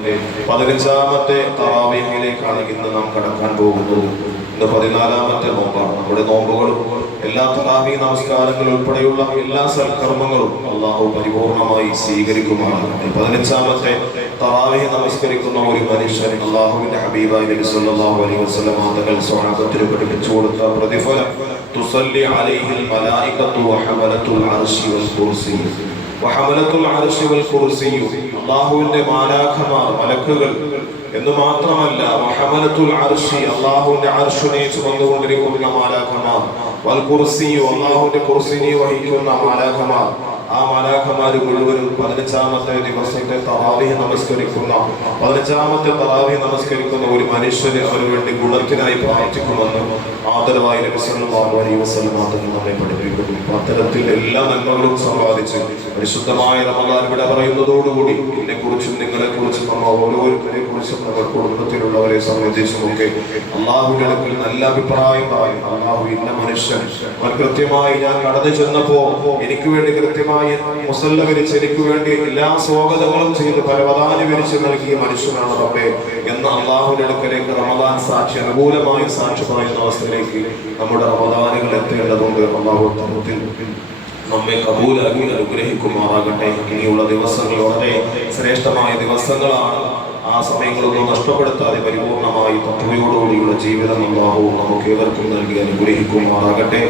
15ാമത്തെ തറാവീഹിലേക്കാണ് ഇന്ന് നാം കടക്കാൻ പോകുന്നത്. ഇന്ന് 14ാമത്തെ നോമ്പാണ്. നമ്മുടെ നോമ്പുകളും എല്ലാ തറാവീഹ് നമസ്കാരങ്ങൾ ഉൾപ്പെടെയുള്ള എല്ലാ സൽക്കർമ്മങ്ങളും അള്ളാഹു പരിപൂർണമായി സ്വീകരിക്കുമാറാകട്ടെ. 15ാമത്തെ തറാവീഹ് നമസ്കരിക്കുന്ന ഒരു മനുഷ്യൻ അള്ളാഹുവിന്റെ ഹബീബായ നബി സല്ലല്ലാഹു അലൈഹി വസല്ലം തങ്ങൾ സ്വഹാബത്തിന് പഠിപ്പിച്ചു കൊടുത്ത പ്രതിഫലം തുസല്ലി അലൈഹിൽ മലായികത്തു വഹമലത്തുൽ അർശി വൽ കുർസി. വഹമലത്തുൽ അർശി വൽ കുർസി, അല്ലാഹുവിന്റെ മാലാഖമാർ മലക്കുകൾ എന്ന് മാത്രമല്ല, വഹമലത്തുൽ അർശി അല്ലാഹുവിന്റെ അർശിനെ ചുമന്നുകൊണ്ടിരിക്കുന്ന മാലാഖമാർ, വൽ കുർസി അല്ലാഹുവിന്റെ കുർസിനെ വഹിക്കുന്ന മാലാഖമാർ. ആ മാലാഖമാർ മുഴുവനും 15ാമത്തെ ദിവസത്തെ തറാവീഹ് നമസ്കരിക്കുന്ന 15ാമത്തെ തറാവീഹ് നമസ്കരിക്കുന്ന ഒരു മനുഷ്യന് അവന് വേണ്ടി ഗുണത്തിനായി പ്രാർത്ഥിക്കുമെന്ന് ആദരവായി നബി സല്ലല്ലാഹു അലൈഹി വസല്ലം നമ്മെ പഠിപ്പിക്കുന്നു. അത്തരത്തിൽ എല്ലാ നന്മകളും സമ്പാദിച്ച് പരിശുദ്ധമായ റമദാൻ വിട പറയുന്നതോടുകൂടി എന്നെ കുറിച്ചും നിങ്ങളെ കുറിച്ചും നമ്മൾ ഓരോരുത്തരെ കുറിച്ചും നമ്മുടെ കുടുംബത്തിലുള്ളവരെ സംബന്ധിച്ചുമൊക്കെ അള്ളാഹുവിന്റെ അടുക്കൽ നല്ല അഭിപ്രായം പറയും. അള്ളാഹു ഇന്ന മനുഷ്യൻ അവൻ കൃത്യമായി ഞാൻ കടന്നു ചെന്നപ്പോ എനിക്ക് വേണ്ടി കൃത്യമായി മുസല്ല വിരിച്ച് എനിക്ക് വേണ്ടി എല്ലാ സ്വാഗതങ്ങളും ചെയ്ത് പരവതാനി വിരിച്ച് നൽകിയ മനുഷ്യനാണ് റബ്ബേ എന്ന അള്ളാഹുവിന്റെ അടുക്കലേക്ക് റമദാൻ സാക്ഷി അനുകൂലമായ സാക്ഷി പറയുന്ന അവസ്ഥയിലേക്ക് നമ്മുടെ റമദാനുകൾ എത്തേണ്ടതുണ്ട്. അള്ളാഹു നമ്മെ കബൂലാക്കി അനുഗ്രഹിക്കുമാറാകട്ടെ. ഇനിയുള്ള ദിവസങ്ങൾ വളരെ ശ്രേഷ്ഠമായ ദിവസങ്ങളാണ്. ആ സമയങ്ങളൊന്നും നഷ്ടപ്പെടുത്താതെ പരിപൂർണമായി തഖ്വയോടുകൂടിയുള്ള ജീവിതം അല്ലാഹു നമുക്ക് ഏവർക്കും നൽകി അനുഗ്രഹിക്കുമാറാകട്ടെ.